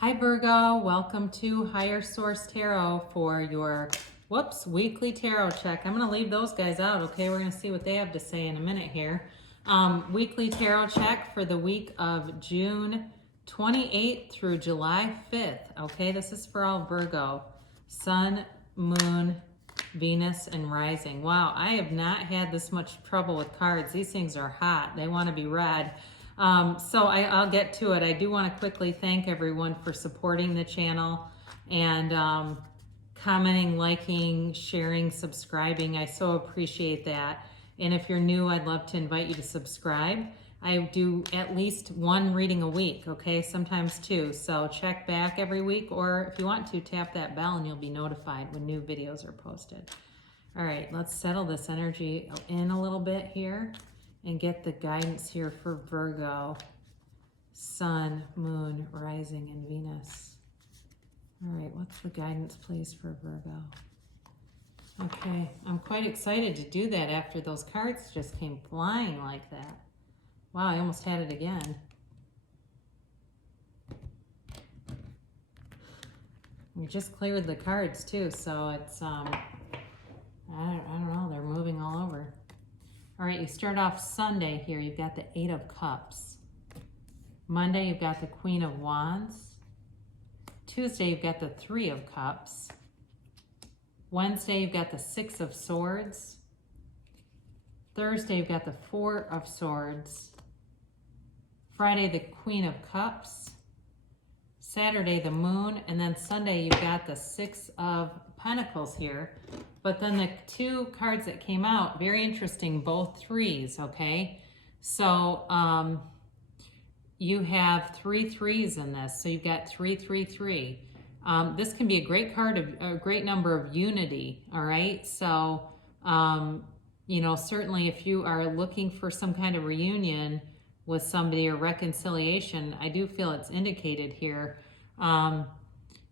Hi Virgo, welcome to Higher Source Tarot for your, weekly tarot check. I'm going to leave those guys out, okay? We're going to see what they have to say in a minute here. Weekly tarot check for the week of June 28th through July 5th, okay? This is for all Virgo. Sun, Moon, Venus, and Rising. Wow, I have not had this much trouble with cards. These things are hot. They want to be read. So I'll get to it. I do want to quickly thank everyone for supporting the channel and commenting, liking, sharing, subscribing. I so appreciate that. And if you're new, I'd love to invite you to subscribe. I do at least one reading a week, okay? Sometimes two. So check back every week, or if you want to, tap that bell and you'll be notified when new videos are posted. All right, let's settle this energy in a little bit here and get the guidance here for Virgo, Sun, Moon, Rising, and Venus. All right, what's the guidance, please, for Virgo? Okay, I'm quite excited to do that after those cards just came flying like that. Wow, I almost had it again. We just cleared the cards too, so it's, I don't know, they're moving all over. All right, you start off Sunday here. You've got the Eight of Cups. Monday, you've got the Queen of Wands. Tuesday, you've got the Three of Cups. Wednesday, you've got the Six of Swords. Thursday, you've got the Four of Swords. Friday, the Queen of Cups. Saturday, the Moon. And then Sunday, you've got the Six of Pentacles here. But then the two cards that came out, very interesting, both threes, okay? So you have three threes in this. So you've got 333. This can be a great card, of a great number of unity, all right? So, you know, certainly if you are looking for some kind of reunion with somebody or reconciliation, I do feel it's indicated here.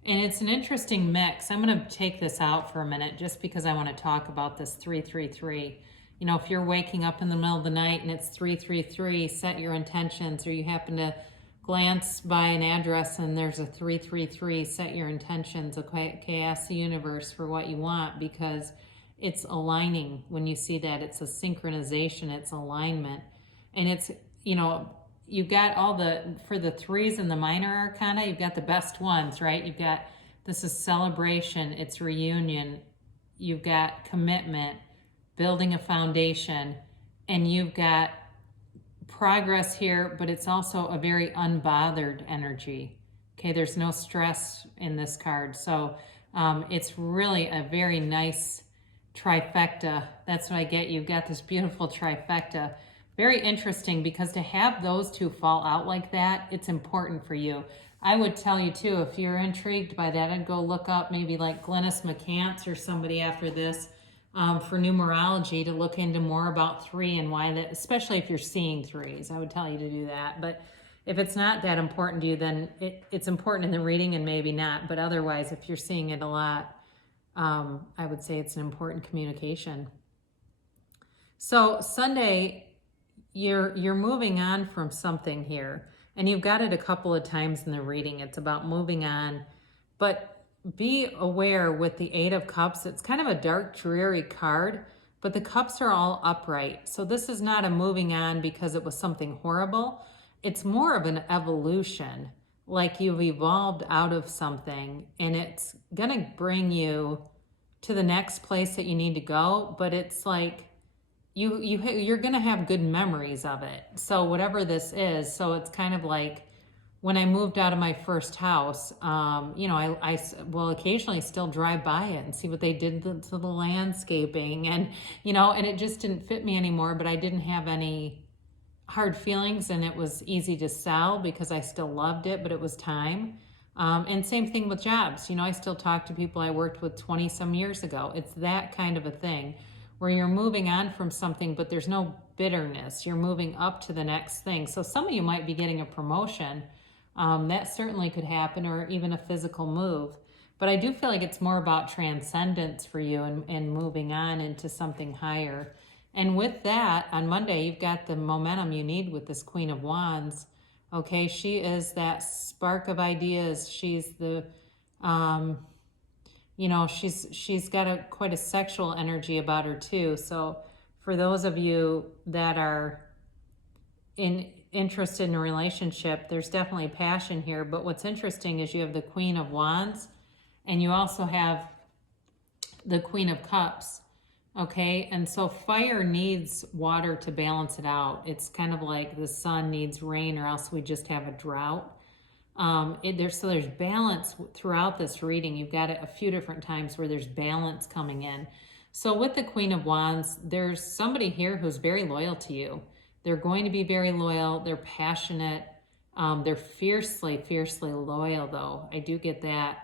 And it's an interesting mix. I'm going to take this out for a minute just because I want to talk about this 333. You know, if you're waking up in the middle of the night and it's 333, set your intentions, or you happen to glance by an address and there's a 333, set your intentions, okay? Ask the universe for what you want, because it's aligning. When you see that, it's a synchronization, it's alignment. And it's, you know, you've got all for the threes and the minor arcana, you've got the best ones, right? You've got, this is celebration, it's reunion, you've got commitment, building a foundation, and you've got progress here, but it's also a very unbothered energy. Okay, there's no stress in this card. So it's really a very nice trifecta. That's what I get. You've got this beautiful trifecta. Very interesting, because to have those two fall out like that, it's important for you. I would tell you too, if you're intrigued by that, I'd go look up maybe like Glennis McCants or somebody after this for numerology, to look into more about three and why that, especially if you're seeing threes, I would tell you to do that. But if it's not that important to you, then it's important in the reading and maybe not. But otherwise, if you're seeing it a lot, I would say it's an important communication. So Sunday, you're moving on from something here, and you've got it a couple of times in the reading. It's about moving on, but be aware with the Eight of Cups, it's kind of a dark, dreary card, but the cups are all upright. So this is not a moving on because it was something horrible. It's more of an evolution, like you've evolved out of something, and it's gonna bring you to the next place that you need to go, but it's like, you're going to have good memories of it. So whatever this is, so it's kind of like when I moved out of my first house, you know, I will occasionally still drive by it and see what they did to the landscaping, and, you know, and it just didn't fit me anymore, but I didn't have any hard feelings, and it was easy to sell because I still loved it, but it was time. And same thing with jobs. You know, I still talk to people I worked with 20 some years ago. It's that kind of a thing, where you're moving on from something, but there's no bitterness. You're moving up to the next thing. So some of you might be getting a promotion. That certainly could happen, or even a physical move. But I do feel like it's more about transcendence for you, and moving on into something higher. And with that, on Monday, you've got the momentum you need with this Queen of Wands. Okay, she is that spark of ideas. She's the, um, you know, she's got quite a sexual energy about her too. So for those of you that are interested in a relationship, there's definitely passion here. But what's interesting is you have the Queen of Wands, and you also have the Queen of Cups. Okay, and so fire needs water to balance it out. It's kind of like the sun needs rain, or else we just have a drought. There's balance throughout this reading. You've got it a few different times where there's balance coming in. So with the Queen of Wands, there's somebody here who's very loyal to you. They're going to be very loyal. They're passionate. They're fiercely loyal, though. I do get that.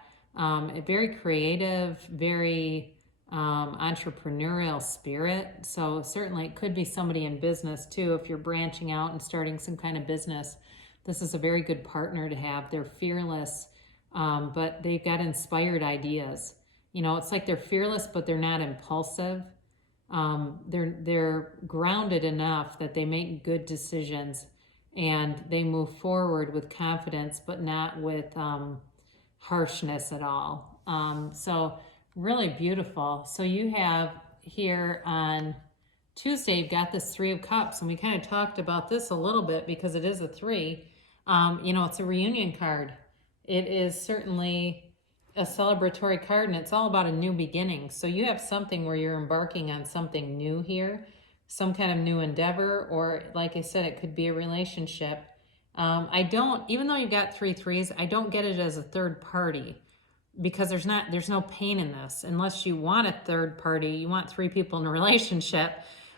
Very creative, very entrepreneurial spirit. So certainly it could be somebody in business too. If you're branching out and starting some kind of business, this is a very good partner to have. They're fearless, but they've got inspired ideas. You know, it's like they're fearless, but they're not impulsive. They're grounded enough that they make good decisions, and they move forward with confidence, but not with harshness at all. So really beautiful. So you have here on Tuesday, you've got this Three of Cups, and we kind of talked about this a little bit because it is a three. You know, it's a reunion card. It is certainly a celebratory card, and it's all about a new beginning. So you have something where you're embarking on something new here, some kind of new endeavor, or like I said, it could be a relationship. Even though you've got three threes, I don't get it as a third party, because there's no pain in this. Unless you want a third party, you want three people in a relationship,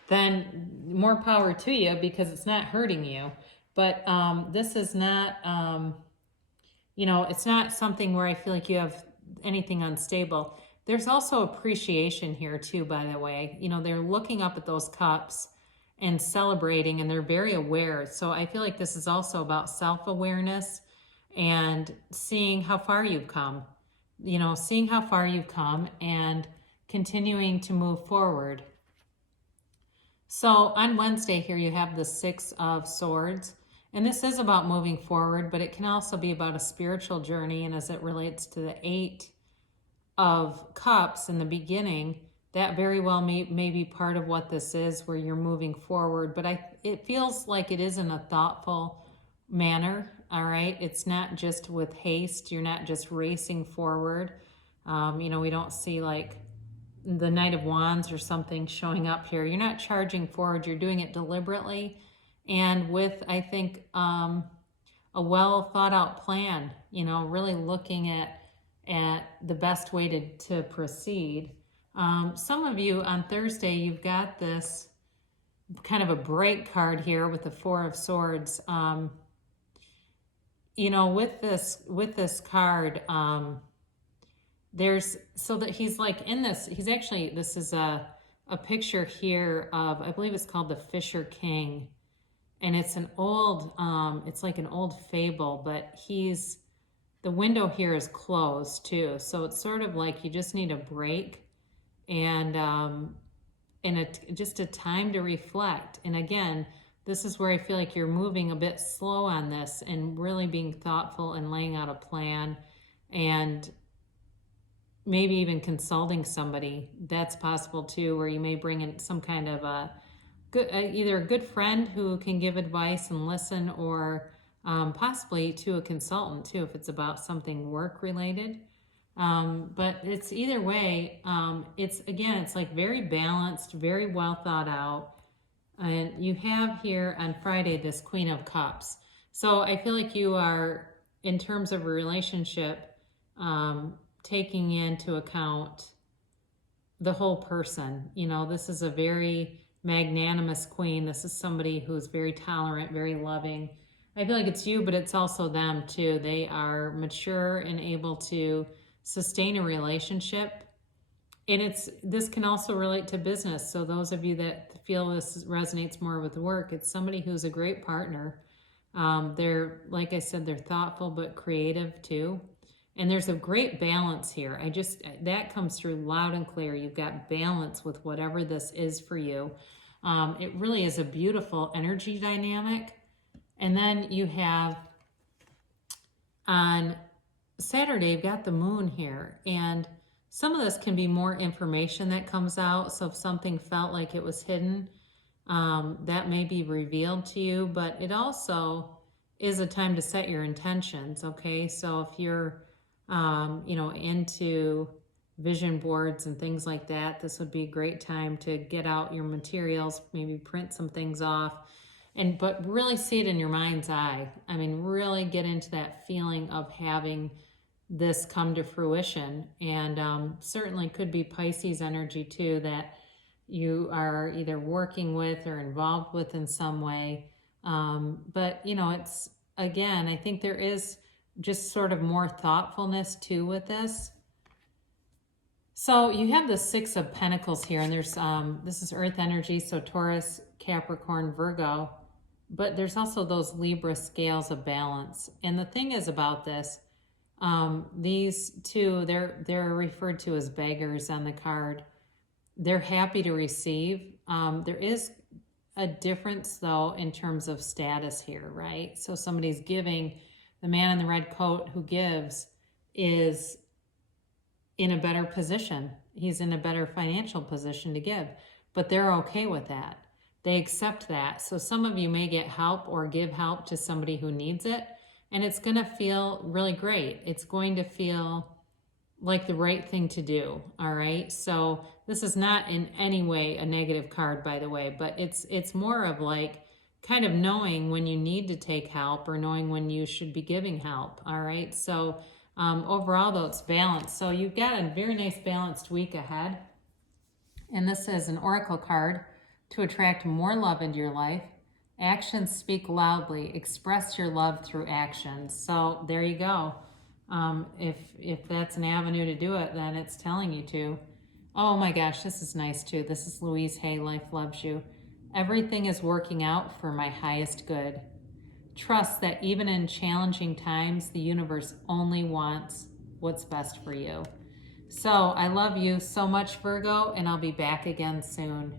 then more power to you, because it's not hurting you. But this is not, you know, it's not something where I feel like you have anything unstable. There's also appreciation here too, by the way. You know, they're looking up at those cups and celebrating, and they're very aware. So I feel like this is also about self-awareness and seeing how far you've come. You know, seeing how far you've come and continuing to move forward. So on Wednesday here, you have the Six of Swords. And this is about moving forward, but it can also be about a spiritual journey. And as it relates to the Eight of Cups in the beginning, that very well may be part of what this is, where you're moving forward. But it feels like it is in a thoughtful manner, all right? It's not just with haste. You're not just racing forward. You know, we don't see like the Knight of Wands or something showing up here. You're not charging forward. You're doing it deliberately and with, I think, a well thought out plan, you know, really looking at the best way to proceed. Some of you on Thursday, you've got this kind of a break card here with the Four of Swords. You know, with this card, so that he's like in this, this is a picture here of, I believe it's called the Fisher King. And it's an old, it's like an old fable, but the window here is closed too. So it's sort of like you just need a break and just a time to reflect. And again, this is where I feel like you're moving a bit slow on this and really being thoughtful and laying out a plan, and maybe even consulting somebody. That's possible too, where you may bring in some kind of either a good friend who can give advice and listen, or possibly to a consultant too, if it's about something work related. But it's either way, it's like very balanced, very well thought out. And you have here on Friday this Queen of Cups. So I feel like you are, in terms of a relationship, taking into account the whole person. You know, this is a very magnanimous queen. This is somebody who's very tolerant, very loving. I feel like it's you, but it's also them too. They are mature and able to sustain a relationship. And this can also relate to business. So those of you that feel this resonates more with work, it's somebody who's a great partner. They're, like I said, they're thoughtful but creative too. And there's a great balance here. That comes through loud and clear. You've got balance with whatever this is for you. It really is a beautiful energy dynamic. And then you have on Saturday, you've got the moon here, and some of this can be more information that comes out. So if something felt like it was hidden, that may be revealed to you, but it also is a time to set your intentions, okay? So if you're, into vision boards and things like that, this would be a great time to get out your materials, maybe print some things off, but really see it in your mind's eye. I mean, really get into that feeling of having this come to fruition. And certainly could be Pisces energy too, that you are either working with or involved with in some way. But it's, again, I think there is just sort of more thoughtfulness too with this. So you have the Six of Pentacles here, and there's this is Earth energy, so Taurus, Capricorn, Virgo, but there's also those Libra scales of balance. And the thing is about this, these two, they're referred to as beggars on the card. They're happy to receive. There is a difference though in terms of status here, right? So somebody's giving, the man in the red coat who gives is in a better position. He's in a better financial position to give, but they're okay with that. They accept that. So some of you may get help or give help to somebody who needs it, and it's going to feel really great. It's going to feel like the right thing to do, all right? So this is not in any way a negative card, by the way, but it's more of like kind of knowing when you need to take help or knowing when you should be giving help, all right? So overall, though, it's balanced. So you've got a very nice balanced week ahead. And this is an oracle card to attract more love into your life. Actions speak loudly. Express your love through actions. So there you go. If that's an avenue to do it, then it's telling you to. Oh my gosh, this is nice too. This is Louise Hay, Life Loves You. Everything is working out for my highest good. Trust that even in challenging times, the universe only wants what's best for you. So I love you so much, Virgo, and I'll be back again soon.